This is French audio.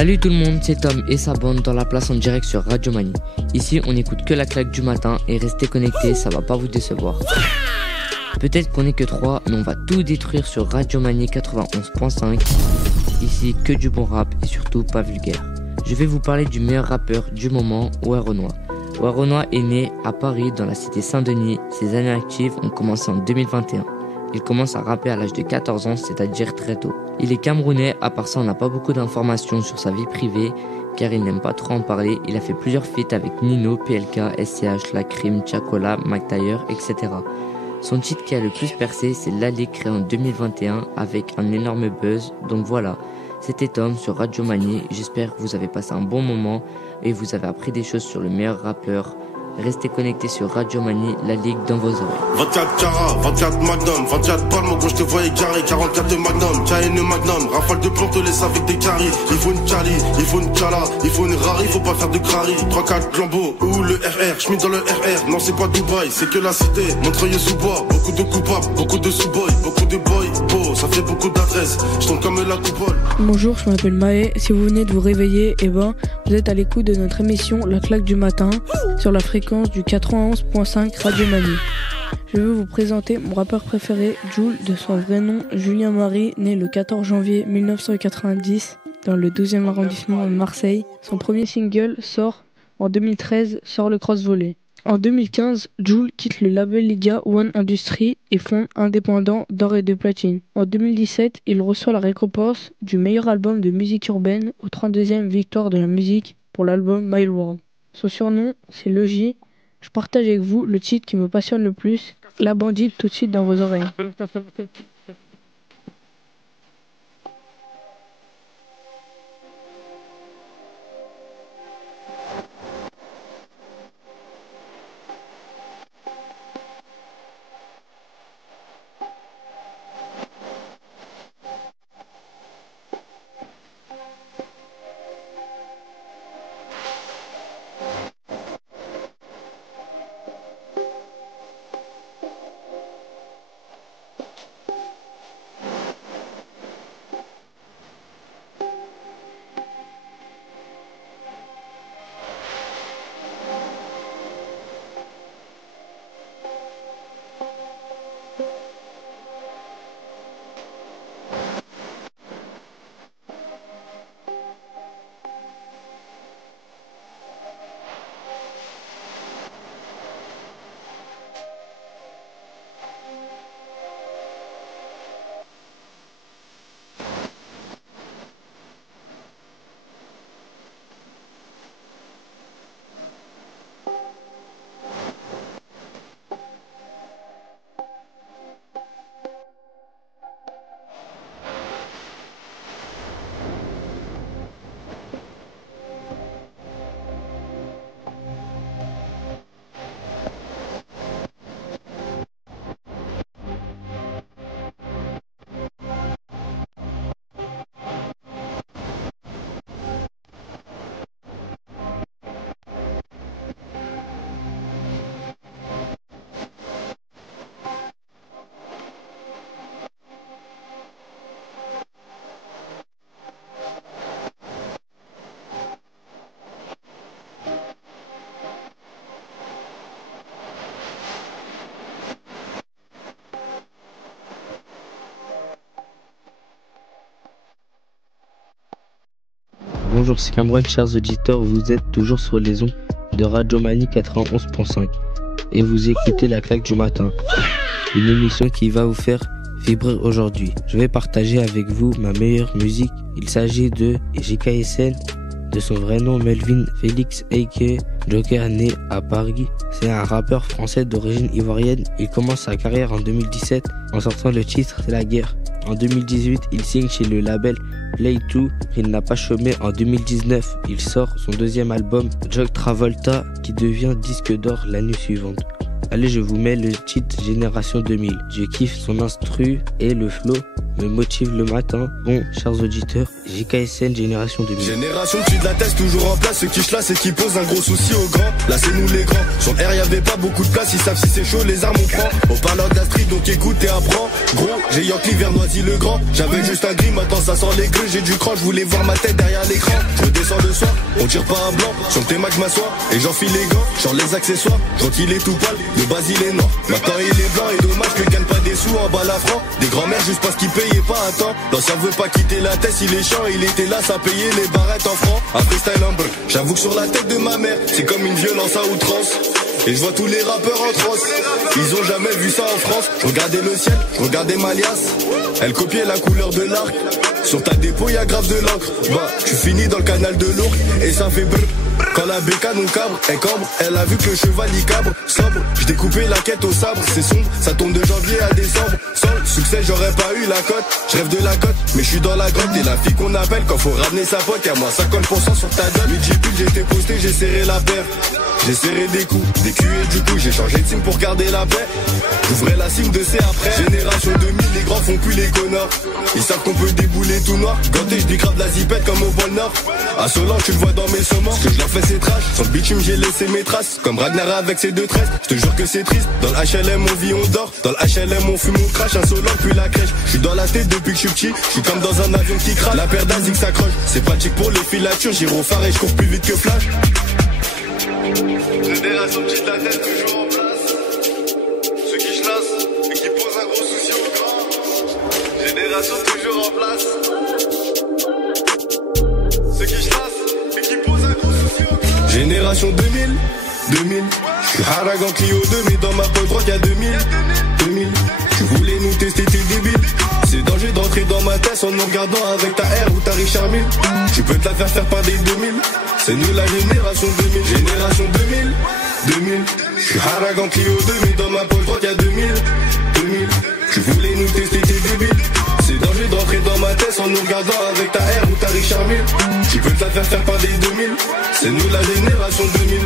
Salut tout le monde, c'est Tom et sa bande dans la place en direct sur Radio Mani. Ici, on n'écoute que la claque du matin et restez connectés, ça va pas vous décevoir. Peut-être qu'on est que 3, mais on va tout détruire sur Radio Mani 91.5. Ici, que du bon rap et surtout pas vulgaire. Je vais vous parler du meilleur rappeur du moment, Werenoi. Werenoi est né à Paris, dans la cité Saint-Denis. Ses années actives ont commencé en 2021. Il commence à rapper à l'âge de 14 ans, c'est-à-dire très tôt. Il est camerounais, à part ça on n'a pas beaucoup d'informations sur sa vie privée, car il n'aime pas trop en parler. Il a fait plusieurs feats avec Nino, PLK, SCH, La Crime, Chacola, Mac Taylor, etc. Son titre qui a le plus percé, c'est L'Allée, créé en 2021 avec un énorme buzz. Donc voilà, c'était Tom sur Radio Mani. J'espère que vous avez passé un bon moment et vous avez appris des choses sur le meilleur rappeur. Restez connectés sur Radio Mani, la ligue dans vos oreilles. 24 carats, 24 magnum, 24 balles, moi quand je te voyais carré, 44 de magnum, KN magnum, rafale de plomb te laisse avec des caries. Il faut une cali, il faut une cala, il faut une rari, faut pas faire de crari. 3-4 Lambo ou le RR, je dans le RR, non c'est pas Dubaï, c'est que la cité, Montreuil sous bois, beaucoup de coupables, beaucoup de sous-boys, beaucoup de boys, beau, ça fait beaucoup d'adresses, je tombe comme la coupole. Bonjour, je m'appelle Maë, si vous venez de vous réveiller, vous êtes à l'écoute de notre émission La Claque du Matin, sur la fréquence du 91.5 Radio Mani. Je veux vous présenter mon rappeur préféré, Jul, de son vrai nom Julien Marie, né le 14 janvier 1990 dans le 12e arrondissement de Marseille. Son premier single sort en 2013, Sort le cross volet. En 2015, Jul quitte le label Lydia One Industry et fonde Indépendant d'or et de platine. En 2017, il reçoit la récompense du meilleur album de musique urbaine aux 32e victoire de la musique pour l'album My World. Son surnom, c'est Logi. Je partage avec vous le titre qui me passionne le plus, La Bandite, tout de suite dans vos oreilles. Bonjour, c'est Cameron, chers auditeurs, vous êtes toujours sur les ondes de Radio Mani 91.5 et vous écoutez La Claque du Matin, une émission qui va vous faire vibrer aujourd'hui. Je vais partager avec vous ma meilleure musique. Il s'agit de JKSN, de son vrai nom Melvin Félix aka Joker, né à Paris. C'est un rappeur français d'origine ivoirienne. Il commence sa carrière en 2017 en sortant le titre C'est la guerre. En 2018, il signe chez le label Play 2. Il n'a pas chômé. En 2019, il sort son deuxième album, Jog Travolta, qui devient disque d'or l'année suivante. Allez, je vous mets le titre Génération 2000. Je kiffe son instru et le flow. me motive le matin. Bon, chers auditeurs, JKSN Génération 2000. Génération dessus de la tête, toujours en place. Ceux qui chlassent et qui posent un gros souci aux grands. Là c'est nous les grands. Sur le R y'avait pas beaucoup de place. Ils savent si c'est chaud, les armes on prend. On parle de la street donc écoute et apprends. Gros, j'ai Yankee vers Noisy-le-Grand. J'avais juste un gris, maintenant ça sent les grues. J'ai du cran, je voulais voir ma tête derrière l'écran. Je redescends le soir, on tire pas à blanc. Sur le T-Mac je m'assois et j'enfile les gants. Genre les accessoires, je vois qu'il est tout pâle. De base il est noir, maintenant il est blanc. Et dommage que gagne pas des sous en bas la franc. Des grands-mères juste parce qu'ils payaient pas à temps. L'ancien veut pas quitter la tête, il est chiant. Il était là, ça payait les barrettes en francs. Un freestyle en brr. J'avoue que sur la tête de ma mère, c'est comme une violence à outrance. Et je vois tous les rappeurs en transe. Ils ont jamais vu ça en France. Je regardais le ciel, je regardais ma liasse. Elle copiait la couleur de l'arc. Sur ta dépôt y'a grave de l'encre. Bah, tu finis dans le canal de l'Ourcq et ça fait brr. Quand la bécane on cabre, elle cambre. Elle a vu que le cheval y cabre. Sobre, je découpais la quête au sabre. C'est sombre, ça tombe de janvier à décembre. Sans le succès j'aurais pas eu la cote. Je rêve de la cote, mais je suis dans la grotte. Et la fille qu'on appelle quand faut ramener sa pote. Y'a moins 50% sur ta dot. Midi-pile j'étais posté, j'ai serré la paire. J'ai serré des coups, des culs et du coup j'ai changé de team pour garder la paix. J'ouvrais la cime de C après. Génération 2000, les grands font plus les connards. Ils savent qu'on peut débouler tout noir. Ganté, je dégrave la zipette comme au pôle Nord. À Solange, tu le vois dans mes saumons. Ce que je leur fais c'est trash. Sur le bitume j'ai laissé mes traces. Comme Ragnar avec ses deux tresses. Je te jure que c'est triste. Dans le HLM on vit, on dort. Dans le HLM on fume, on crache. Insolent puis la crèche. Je suis dans la tête depuis que je suis petit. Je suis comme dans un avion qui crache. La paire d'Azik s'accroche. C'est pratique pour les filatures. J'irai au phare et je cours plus vite que Flash. Génération petite la tête toujours en place. Ceux qui chlassent et qui posent un gros souci aux grands. Génération toujours en place. Ceux qui chlassent et qui posent un gros souci aux grands. Génération 2000. Je suis Haragan Clio 2 mais dans ma poche droite y'a 2000. Tu voulais nous tester, t'es débile. C'est danger d'entrer dans ma tête en nous regardant avec ta R ou ta Richard Mille. Tu peux te la faire par des 2000. C'est nous la génération 2000. Génération 2000. Je suis Haragan Clio 2 mais dans ma poche droite y'a 2000. Tu voulais nous tester, t'es débile. C'est danger d'entrer dans ma tête en nous regardant avec ta R ou ta Richard Mille. Tu peux te la faire par des 2000. C'est nous la génération 2000.